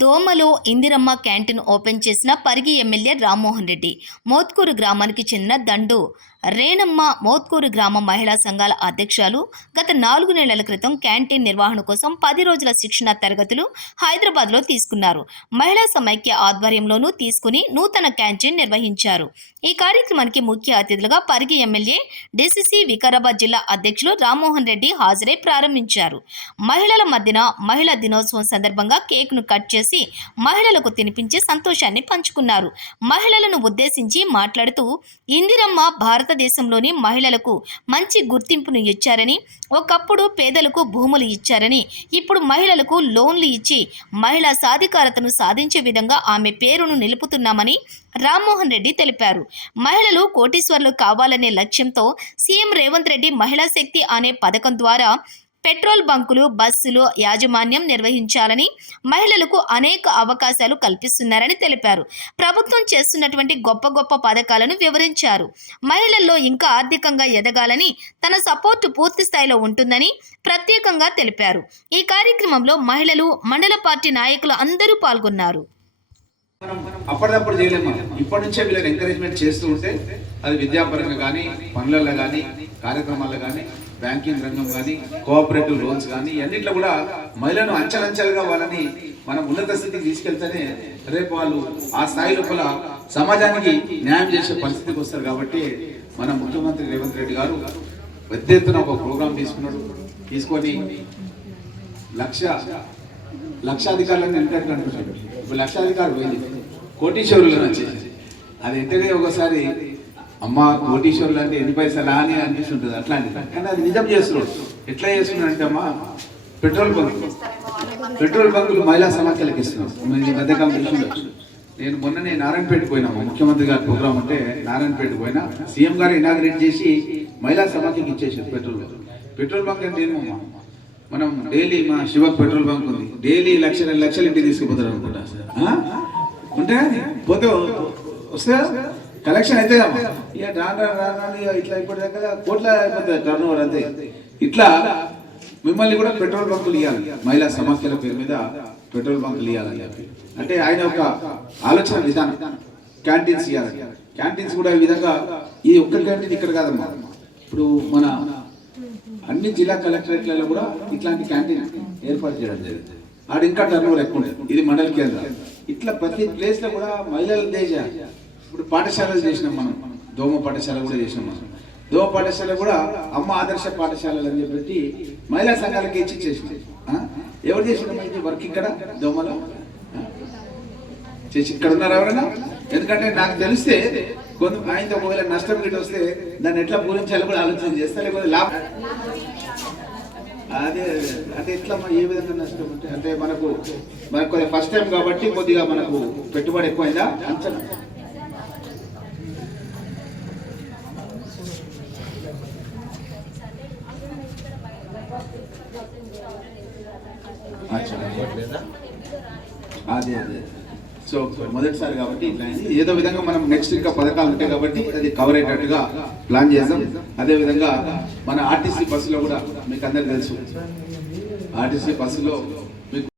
దోమలో Indiramma canteen open చేసిన Parigi MLA Rammohan Reddy Mothkur గ్రామానికి చెందిన దండు రేణమ్మ మోత్కూరు గ్రామ మహిళా సంఘాల అధ్యక్షులు గత నాలుగు నెలల క్రితం క్యాంటీన్ నిర్వహణ కోసం పది రోజుల శిక్షణ తరగతులు హైదరాబాద్లో తీసుకున్నారు. మహిళా సమైక్య ఆధ్వర్యంలోనూ తీసుకుని నూతన క్యాంటీన్ నిర్వహించారు. ఈ కార్యక్రమానికి ముఖ్య అతిథులుగా పరిగి ఎమ్మెల్యే డిసిసి వికారాబాద్ జిల్లా అధ్యక్షులు రామ్మోహన్ రెడ్డి హాజరై ప్రారంభించారు. మహిళల మధ్యన మహిళా దినోత్సవం సందర్భంగా కేక్ను కట్ చేసి మహిళలకు తినిపించి సంతోషాన్ని పంచుకున్నారు. మహిళలను ఉద్దేశించి మాట్లాడుతూ ఇందిరమ్మ భారతదేశంలోని మహిళలకు మంచి గుర్తింపును ఇచ్చారని ఒకప్పుడు పేదలకు భూములు ఇచ్చారని ఇప్పుడు మహిళలకు లోన్లు ఇచ్చి మహిళా సాధికారతను సాధించే విధంగా ఆమె పేరును నిలుపుతున్నామని రామ్మోహన్ రెడ్డి తెలిపారు. మహిళలు కోటీశ్వర్లు కావాలనే లక్ష్యంతో సీఎం రేవంత్ రెడ్డి మహిళా శక్తి అనే పథకం ద్వారా పెట్రోల్ బంకులు బస్సులు యాజమాన్యం నిర్వహించాలని మహిళలకు అనేక అవకాశాలు కల్పిస్తున్నారని తెలిపారు. ప్రభుత్వం చేస్తున్నటువంటి గొప్ప గొప్ప పథకాలను వివరించారు. మహిళల్లో ఇంకా ఆర్థికంగా ఎదగాలని తన సపోర్టు పూర్తి స్థాయిలో ఉంటుందని ప్రత్యేకంగా తెలిపారు. ఈ కార్యక్రమంలో మహిళలు మండల పార్టీ నాయకులు అందరూ పాల్గొన్నారు. అప్పటిదప్పుడు చేయలేము ఇప్పటి నుంచే వీళ్ళని ఎంకరేజ్మెంట్ చేస్తూ ఉంటే అది విద్యాపరంగా కానీ పనులలో కానీ కార్యక్రమాల్లో కానీ బ్యాంకింగ్ రంగం కానీ కోఆపరేటివ్ లోన్స్ కానీ అన్నింటిలో కూడా మహిళను అంచెలంచెలుగా వాళ్ళని మనం ఉన్నత స్థితికి తీసుకెళ్తేనే రేపు వాళ్ళు ఆ స్థాయి లోపల సమాజానికి న్యాయం చేసే పరిస్థితికి వస్తారు కాబట్టి మన ముఖ్యమంత్రి రేవంత్ రెడ్డి గారు పెద్ద ఎత్తున ఒక ప్రోగ్రాం తీసుకున్నాడు. తీసుకొని లక్ష లక్షాధికారులను ఎంటర్ అనుకుంటున్నాడు ఇప్పుడు లక్షాధికారు పోయింది. కోటీశ్వరులను వచ్చేసి అది ఎంటనే ఒకసారి అమ్మ కోటీశ్వరులు అంటే ఎన్ని పైసలా అని అనిపిస్తుంటుంది అట్లాంటి కానీ అది నిజం చేస్తున్నాడు. ఎట్లా చేస్తున్నాడు అంటే అమ్మా పెట్రోల్ బంక్. పెట్రోల్ బంకులు మహిళా సమాఖ్యలకు ఇస్తున్నాం మీరు ఈ మధ్యకాలం చూసి నేను మొన్ననే నారాయణపేట పోయినా ముఖ్యమంత్రి గారి ప్రోగ్రామ్ ఉంటే నారాయణపేట పోయినా. సీఎం గారు ఇనాగ్రేట్ చేసి మహిళా సమాఖ్యకి ఇచ్చేసారు పెట్రోల్ బంక్. పెట్రోల్ బంక్ అంటే ఏమమ్మా మనం డైలీ మా శివ పెట్రోల్ బంక్ ఉంది. డైలీ లక్ష రెండు లక్షలు ఇంటికి తీసుకుపోతారు అనుకుంటా ఆ? ఉంటే పోతే వస్తే కలెక్షన్ అయితే ఇక రాను రాను ఇక ఇట్లా ఇప్పటిదాకా కోట్ల అయిపోతుంది టర్న్ ఓవర్ అంతే. ఇట్లా మిమ్మల్ని కూడా పెట్రోల్ బంకులు ఇవ్వాలి మహిళా సమాఖ్యల పేరు మీద పెట్రోల్ బంకులు ఇవ్వాలని చెప్పి. అంటే ఆయన ఒక ఆలోచన విధానం. క్యాంటీన్స్ ఇవ్వాలి క్యాంటీన్స్ కూడా ఈ విధంగా ఈ ఒక్క క్యాంటీన్ ఇక్కడ కాదమ్మా. ఇప్పుడు మన అన్ని జిల్లా కలెక్టరేట్లలో కూడా ఇట్లాంటి క్యాంటీన్ ఏర్పాటు చేయడం జరిగింది. ఆడ ఇంకా టర్నోవర్ ఎక్కువ ఉండేది. ఇది మండల కేంద్రం. ఇట్లా ప్రతి ప్లేస్లో కూడా మహిళల దేశ ఇప్పుడు పాఠశాలలు చేసినాం మనం. దోమ పాఠశాల కూడా చేసినాం మనం. దోమ పాఠశాల కూడా అమ్మ ఆదర్శ పాఠశాలలు అని చెప్పి మహిళా సంఘాలకి ఇచ్చి చేసినాం. ఎవరు చేసిన ఇది? వర్క్ ఇక్కడ? దోమలో? చేసి ఇక్కడ ఉన్నారు ఎవరైనా? ఎందుకంటే నాకు తెలిస్తే కొంత ఆయనతో ఒకవేళ నష్టం గిట్ట వస్తే దాన్ని ఎట్లా పూరించాలో కూడా ఆలోచన చేస్తా లేకపోతే లాభం అదే అంటే ఎట్లా ఏ విధంగా నష్టం అంటే అంటే మనకు మనకు ఫస్ట్ టైం కాబట్టి కొద్దిగా మనకు పెట్టుబడి ఎక్కువైందా? అంచనా. అదే అదే. సో మొదటిసారి కాబట్టి ఇట్లా ఏదో విధంగా మనం నెక్స్ట్ ఇంకా పథకాలు ఉంటాయి కాబట్టి అది కవర్ అయ్యేటట్టుగా ప్లాన్ చేద్దాం. అదే విధంగా మన ఆర్టీసీ బస్సులో కూడా మీకు అందరికి తెలుసు. ఆర్టీసీ బస్సులో మీకు